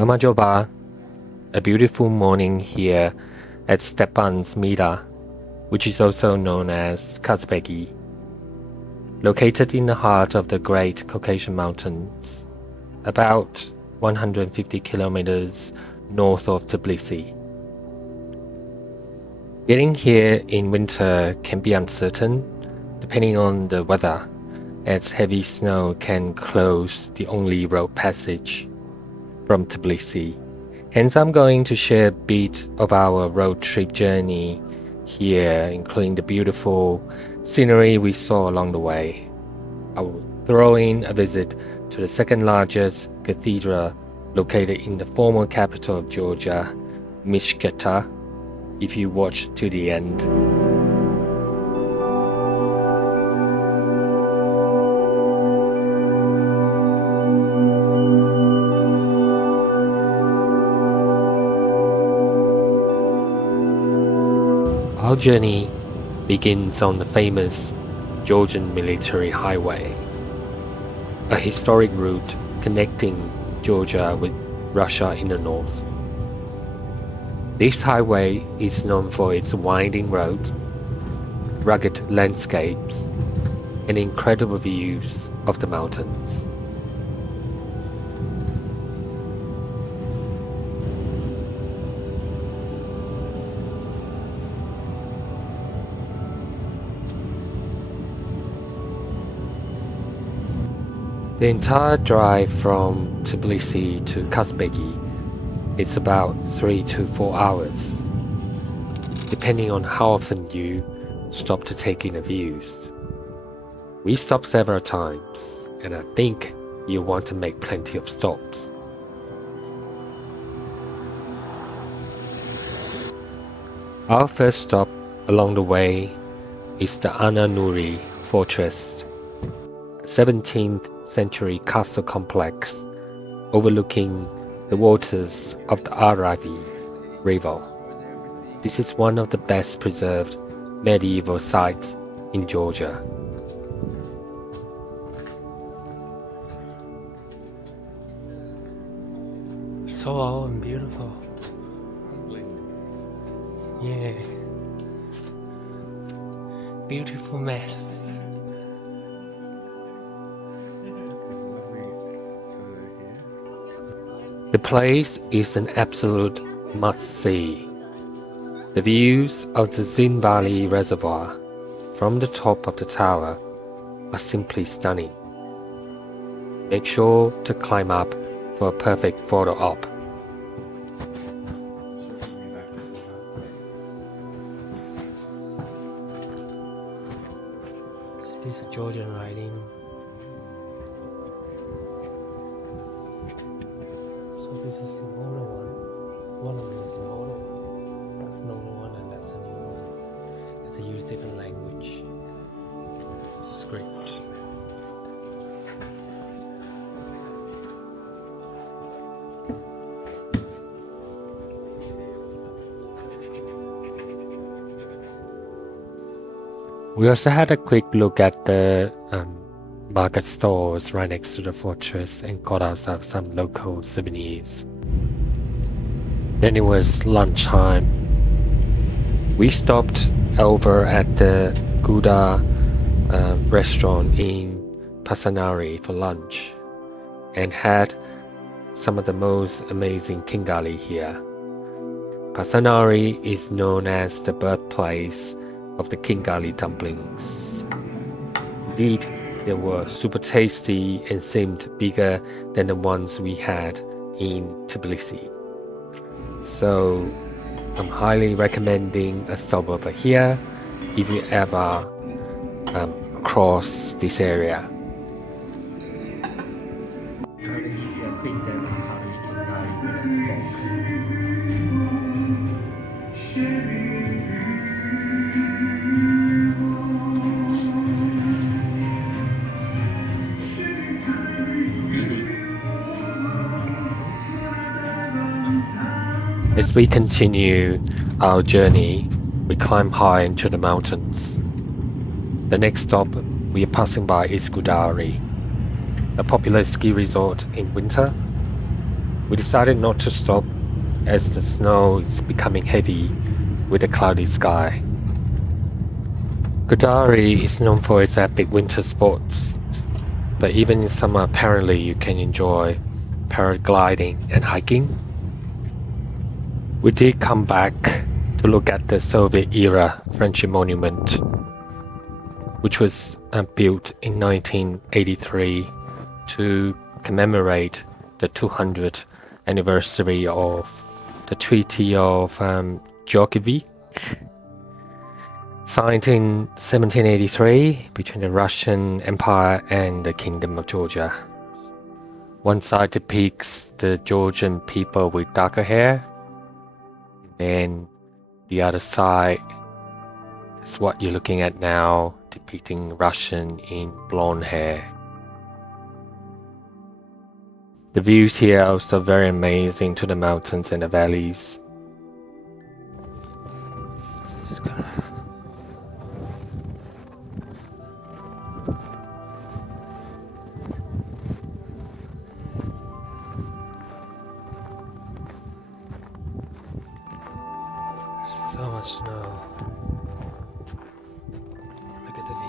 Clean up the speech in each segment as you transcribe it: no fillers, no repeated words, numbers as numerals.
Namajoba, a beautiful morning here at Stepantsminda, which is also known as Kazbegi, located in the heart of the great Caucasus Mountains, about 150 kilometers north of Tbilisi. Getting here in winter can be uncertain, depending on the weather, as heavy snow can close the only road passage from Tbilisi. Hence, I'm going to share a bit of our road trip journey here, including the beautiful scenery we saw along the way. I will throw in a visit to the second largest cathedral located in the former capital of Georgia, Mtskheta, if you watch to the end. Our journey begins on the famous Georgian military highway, a historic route connecting Georgia with Russia in the north. This highway is known for its winding roads, rugged landscapes, and incredible views of the mountains. The entire drive from Tbilisi to Kazbegi is about 3 to 4 hours, depending on how often you stop to take in the views. We stopped several times, and I think you want to make plenty of stops. Our first stop along the way is the Ananuri Fortress, a 17th century castle complex overlooking the waters of the Jvari River. This is one of the best preserved medieval sites in Georgia. So old and beautiful. Yeah. Beautiful mess. The place is an absolute must-see. The views of the Zhinvali Reservoir from the top of the tower are simply stunning. Make sure to climb up for a perfect photo op. So this is Georgian writing. This is the older one. One of them is the older one. That's the older one, and that's the new one. It's a use different language. Script. We also had a quick look at the market stores right next to the fortress and got ourselves some local souvenirs. Then it was lunchtime. We stopped over at the Gudauri restaurant in Pasanauri for lunch and had some of the most amazing Khinkali here. Pasanauri is known as the birthplace of the Khinkali dumplings. Indeed, they were super tasty and seemed bigger than the ones we had in Tbilisi. So I'm highly recommending a stop over here if you ever cross this area. As we continue our journey, we climb high into the mountains. The next stop we are passing by is Gudauri, a popular ski resort in winter. We decided not to stop as the snow is becoming heavy with a cloudy sky. Gudauri is known for its epic winter sports, but even in summer apparently you can enjoy paragliding and hiking. We did come back to look at the Soviet-era friendship monument, which was built in 1983 to commemorate the 200th anniversary of the Treaty of Gergeti, signed in 1783 between the Russian Empire and the Kingdom of Georgia. One side depicts the Georgian people with darker hair, and the other side is what you're looking at now, depicting Russian in blonde hair. The views here are also very amazing to the mountains and the valleys. So much snow. Look at the view.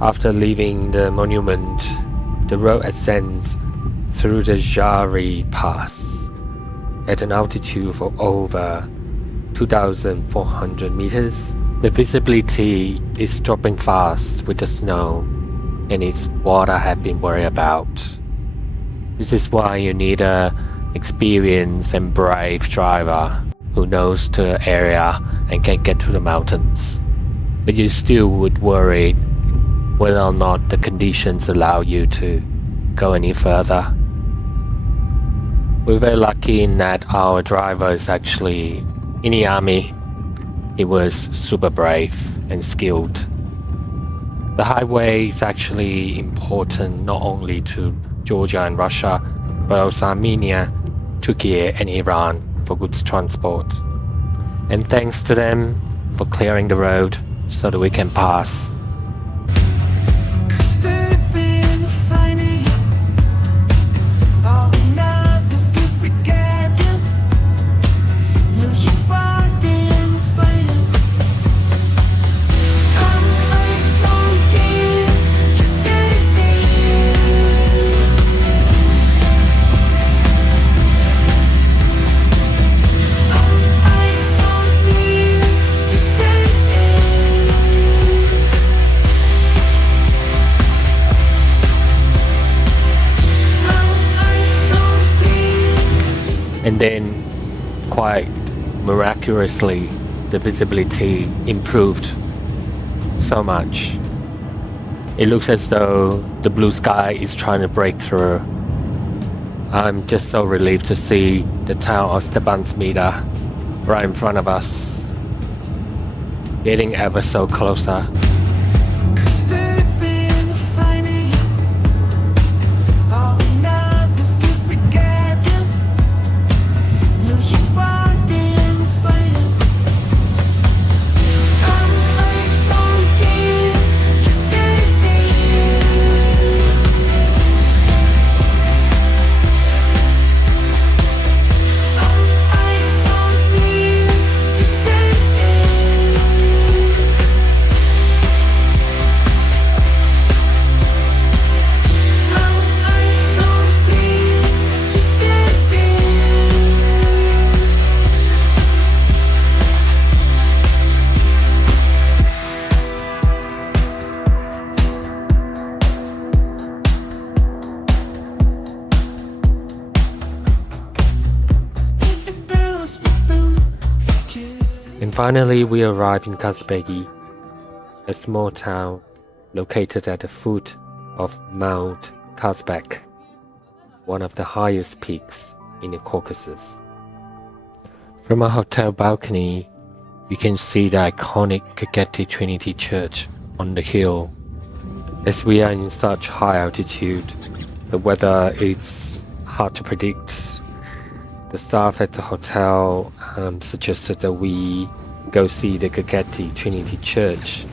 After leaving the monument, the road ascends through the Jvari Pass at an altitude of over 2,400 meters. The visibility is dropping fast with the snow, and it's what I have been worried about. This is why you need a experienced and brave driver who knows the area and can get to the mountains. But you still would worry whether or not the conditions allow you to go any further. We're very lucky in that our driver is actually in the army. He was super brave and skilled. The highway is actually important not only to Georgia and Russia, but also Armenia, Turkey and Iran for goods transport. And thanks to them for clearing the road so that we can pass. And then, quite miraculously, the visibility improved so much. It looks as though the blue sky is trying to break through. I'm just so relieved to see the town of Stepantsminda right in front of us, getting ever so closer. And finally, we arrive in Kazbegi, a small town located at the foot of Mount Kazbek, one of the highest peaks in the Caucasus. From a hotel balcony, you can see the iconic Gergeti Trinity Church on the hill. As we are in such high altitude, the weather is hard to predict. The staff at the hotel suggested that we go see the Gergeti Trinity Church.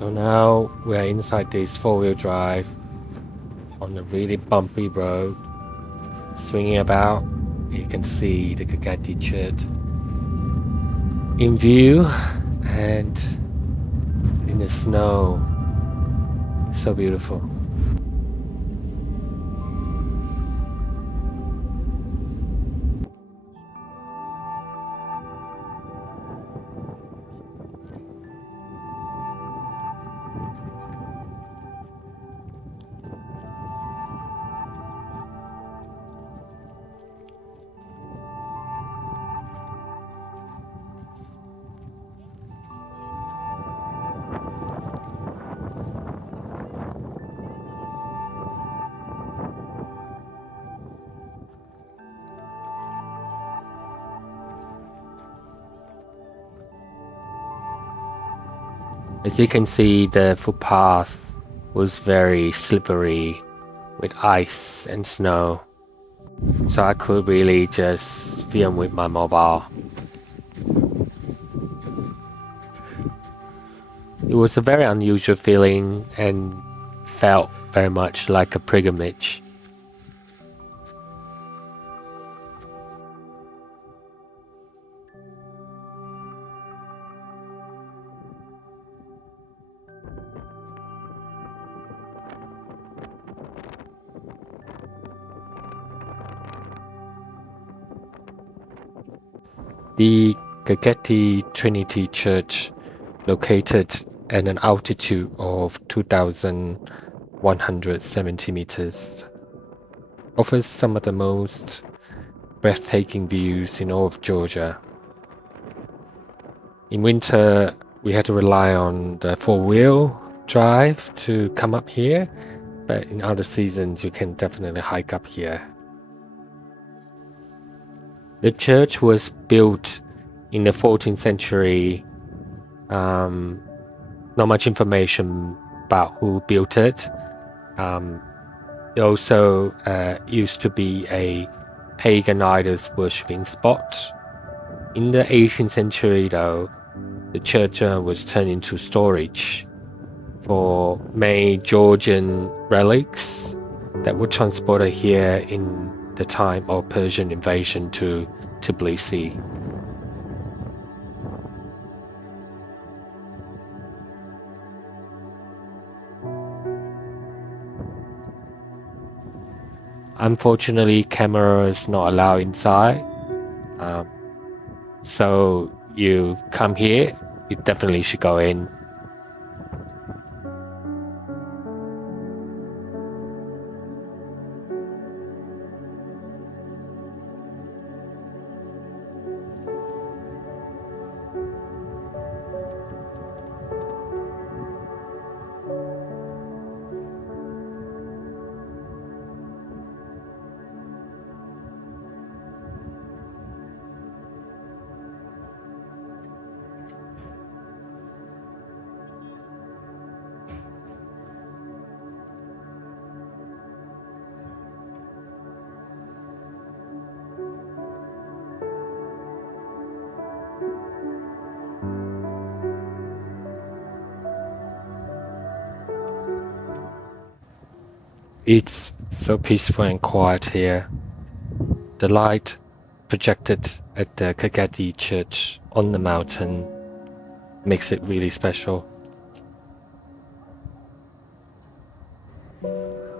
So now we are inside this four-wheel drive on a really bumpy road, swinging about. You can see the Gergeti Church in view, and in the snow. So beautiful. As you can see, the footpath was very slippery with ice and snow, so I could really just film with my mobile. It was a very unusual feeling and felt very much like a pilgrimage. The Gergeti Trinity Church, located at an altitude of 2,170 meters, offers some of the most breathtaking views in all of Georgia. In winter, we had to rely on the four-wheel drive to come up here, but in other seasons you can definitely hike up here. The church was built in the 14th century. Not much information about who built it. It also used to be a pagan idols worshipping spot. In the 18th century, though, the church was turned into storage for many Georgian relics that were transported here in the time of Persian invasion to Tbilisi. Unfortunately, camera is not allowed inside. So you come here, you definitely should go in. It's so peaceful and quiet here. The light projected at the Gergeti Church on the mountain makes it really special.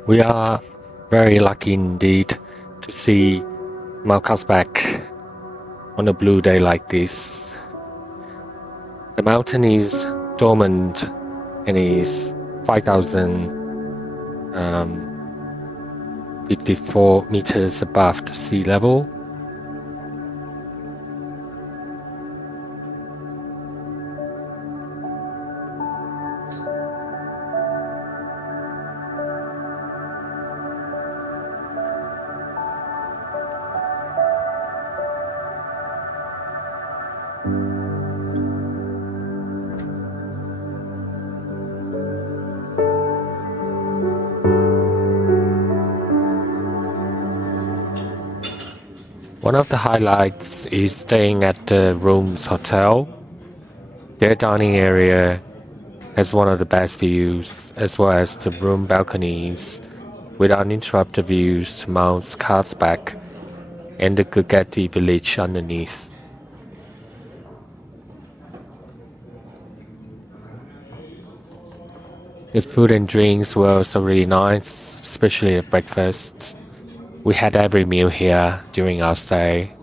We are very lucky indeed to see Mount Kazbek on a blue day like this. The mountain is dormant and is 5,054 meters above the sea level. One of the highlights is staying at the Rooms Hotel. Their dining area has one of the best views, as well as the room balconies with uninterrupted views to Mount Kazbek and the Gergeti village underneath. The food and drinks were also really nice, especially at breakfast. We had every meal here during our stay.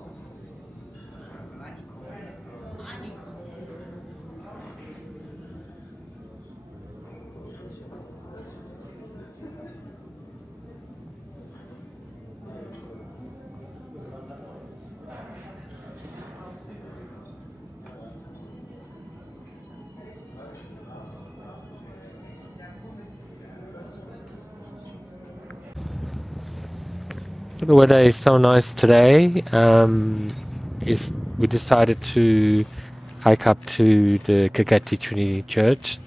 The weather is so nice today. We decided to hike up to the Gergeti Trinity Church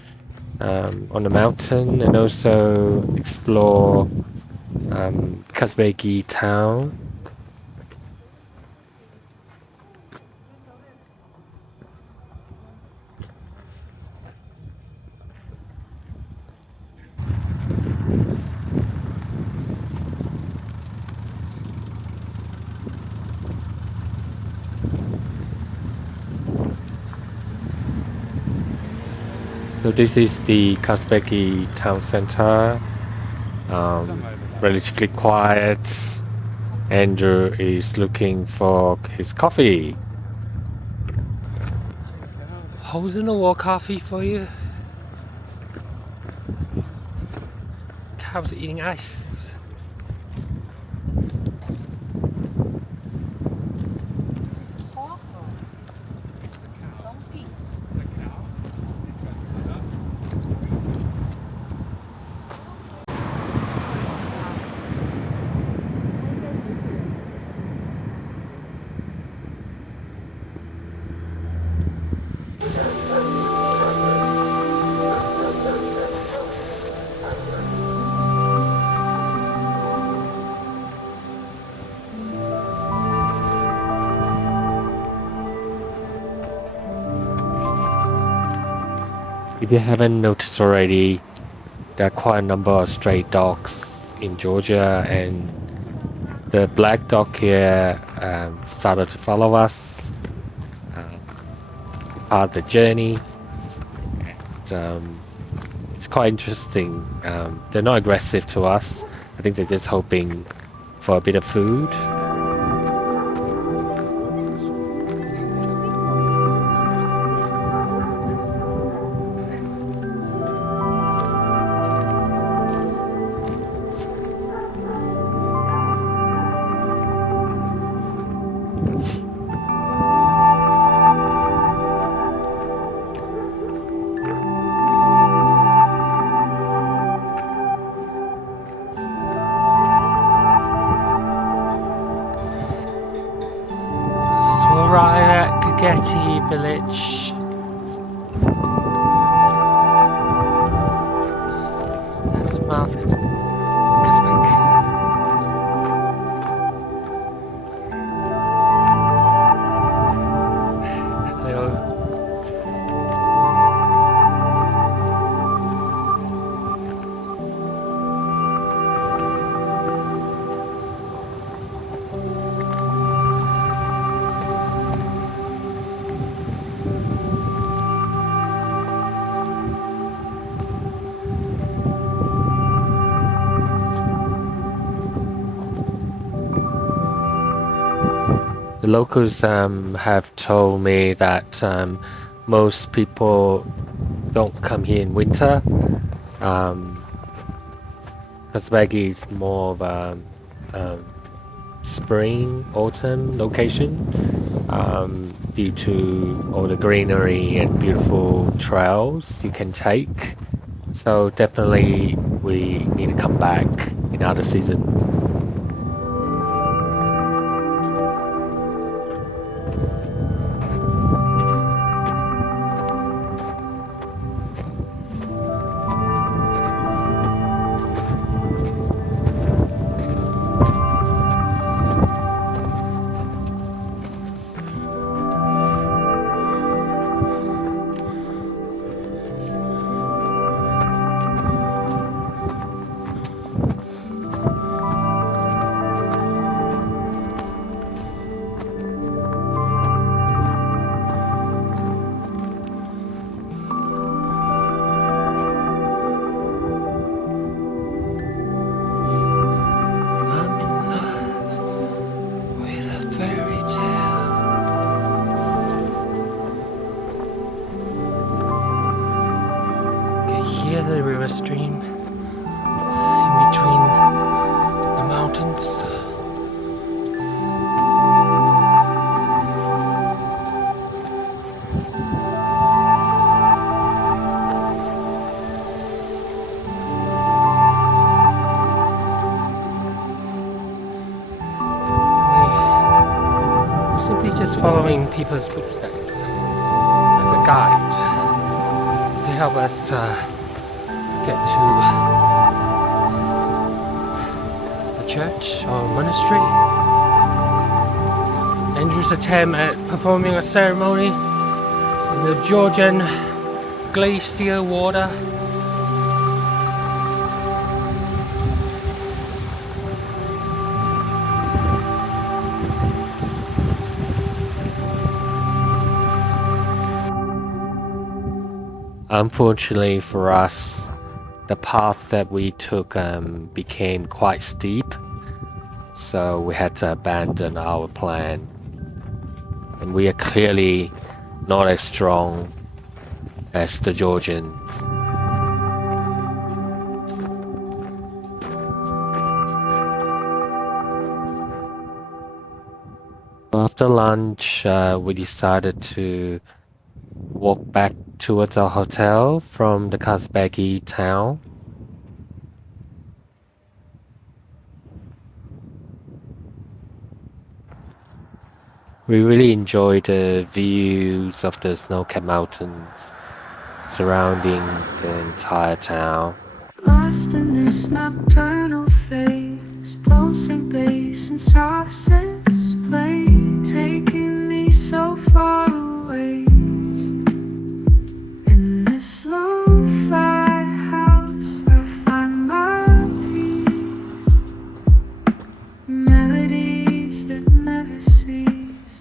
on the mountain and also explore Kazbegi town. So this is the Kazbegi town center. Relatively quiet. Andrew is looking for his coffee. Holes in the wall coffee for you. Cows are eating ice. If you haven't noticed already, there are quite a number of stray dogs in Georgia, and the black dog here started to follow us, part of the journey. And, it's quite interesting. They're not aggressive to us. I think they're just hoping for a bit of food. Gergeti village. That's Mount Kazbek. Hello. The locals have told me that most people don't come here in winter. Kazbegi is more of a spring, autumn location due to all the greenery and beautiful trails you can take. So definitely we need to come back in other season. simply just following people's footsteps as a guide to help us get to the church or monastery. Andrew's attempt at performing a ceremony in the Georgian glacier water. Unfortunately for us, the path that we took became quite steep, so we had to abandon our plan. And we are clearly not as strong as the Georgians. After lunch, we decided to walk back towards our hotel from the Kazbegi town. We really enjoyed the views of the snow-capped mountains surrounding the entire town. Lost in this nocturnal phase, pulsing bass and soft synths play, taking me so far away. In this lo-fi house, I find my peace. Melodies that never cease,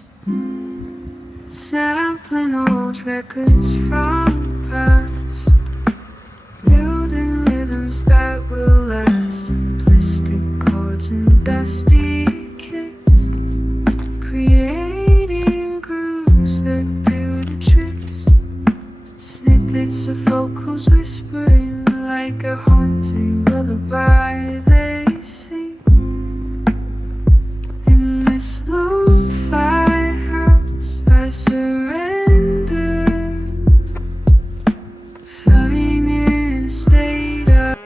sampling old records from the past, building rhythms that will last, simplistic chords and dusty kicks, creating grooves that do the tricks, snippets of vocals whispering like a haunting lullaby they sing. In this lo-fi house I surrender, floating in a state of...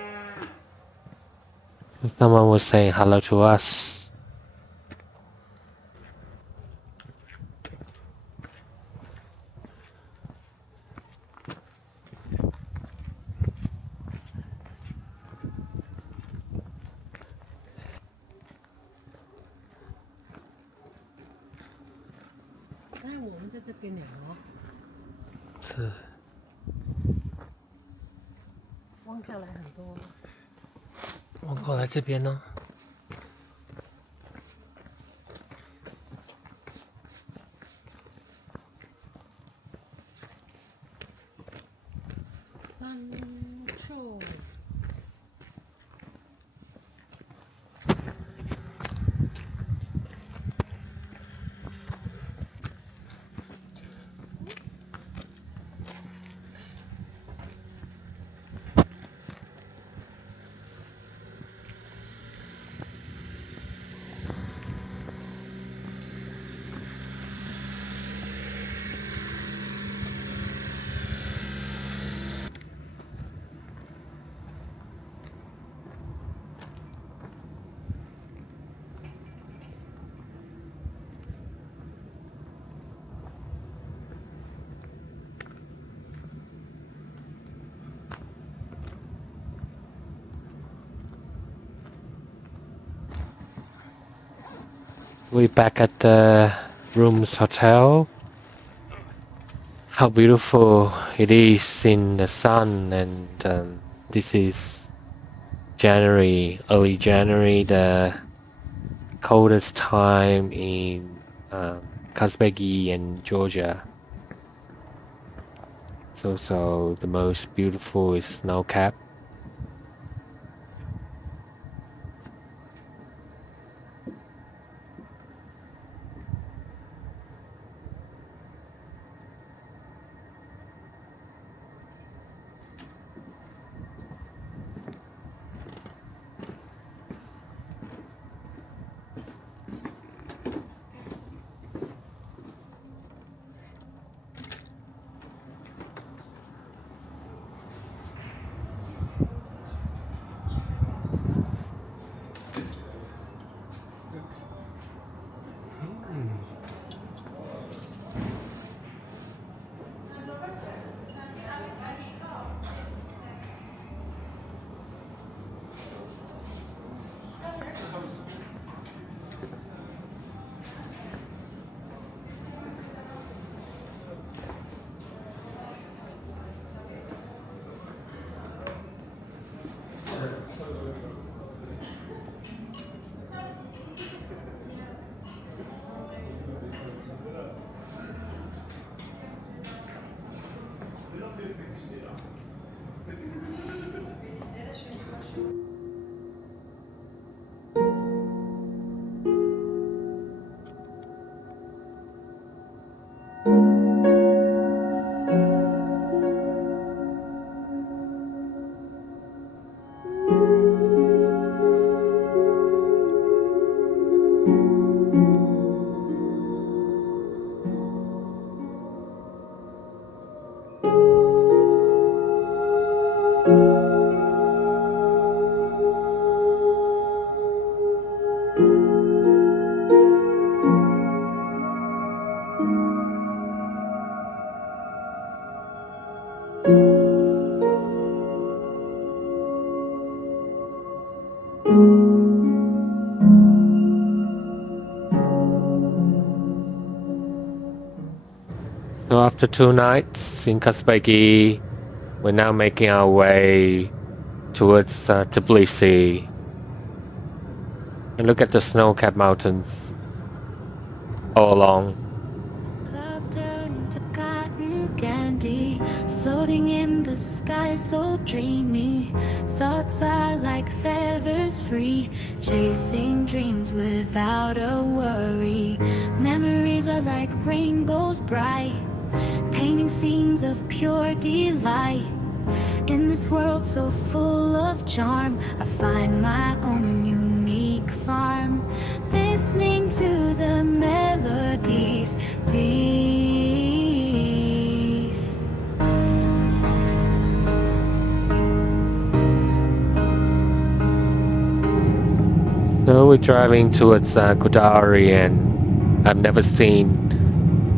Someone was saying hello to us.我过来这边呢。We're back at the Rooms Hotel. How beautiful it is in the sun, and this is January, early January, the coldest time in Kazbegi and Georgia. It's also the most beautiful is snow-capped. So after 2 nights in Kazbegi, we're now making our way towards Tbilisi. And look at the snow-capped mountains all along. Clouds turn into cotton candy, floating in the sky so dreamy. Thoughts are like feathers free, chasing dreams without a worry. Memories are like rainbows bright, painting scenes of pure delight. In this world so full of charm, I find my own unique farm, listening to the melodies. Peace. So we're driving towards Gudauri, and I've never seen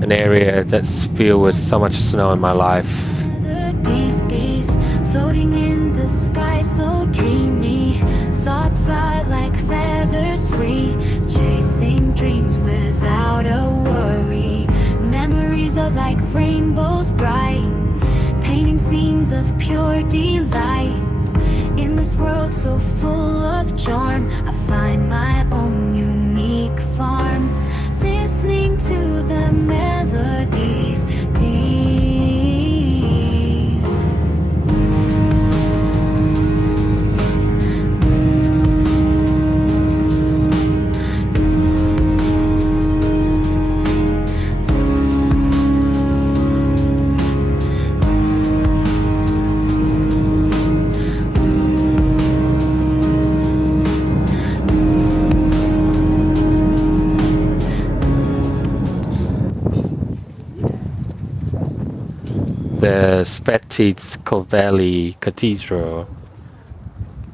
an area that's filled with so much snow in my life. Melodies, floating in the sky so dreamy. Thoughts are like feathers free, chasing dreams without a worry. Memories are like rainbows bright, painting scenes of pure delight. In this world so full of charm, I find my own unique farm, listening to the melodies. Peace. The Svetitskhoveli Cathedral,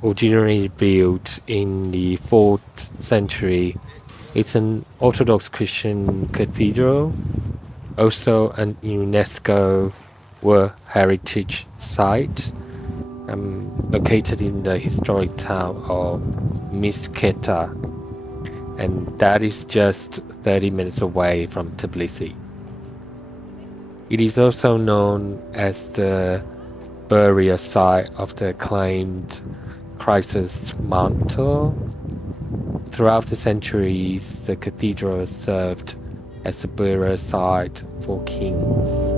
originally built in the 4th century, it's an Orthodox Christian cathedral, also an UNESCO World Heritage Site, located in the historic town of Mtskheta, and that is just 30 minutes away from Tbilisi. It is also known as the burial site of the acclaimed Caucasus Mountains. Throughout the centuries, the cathedral served as a burial site for kings.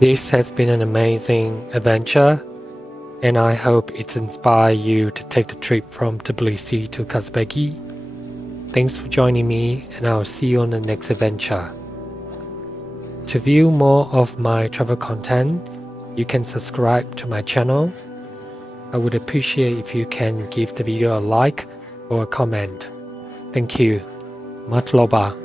This has been an amazing adventure, and I hope it's inspired you to take the trip from Tbilisi to Kazbegi. Thanks for joining me, and I'll see you on the next adventure. To view more of my travel content, you can subscribe to my channel. I would appreciate if you can give the video a like or a comment. Thank you. Matloba.